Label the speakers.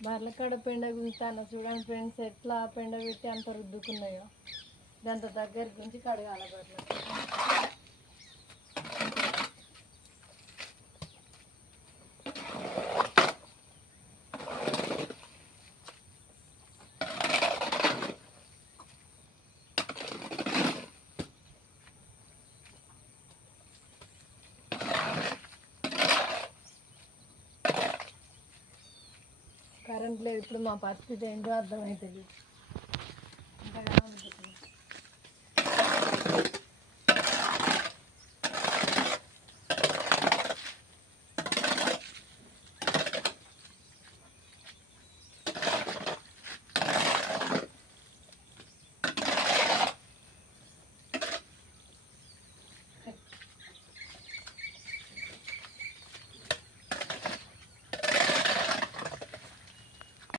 Speaker 1: బర్లకాడ పెండ గుంతాను చూడండి ఫ్రెండ్స్ ఎట్లా పెండ పెట్టి అంత రుద్దుకున్నాయో. దాంతో దగ్గర గుంజి కడగాల బర్ల కరెంట్ లేదు. ఇప్పుడు మా పరిస్థితి ఏంటో అర్థమవుతుంది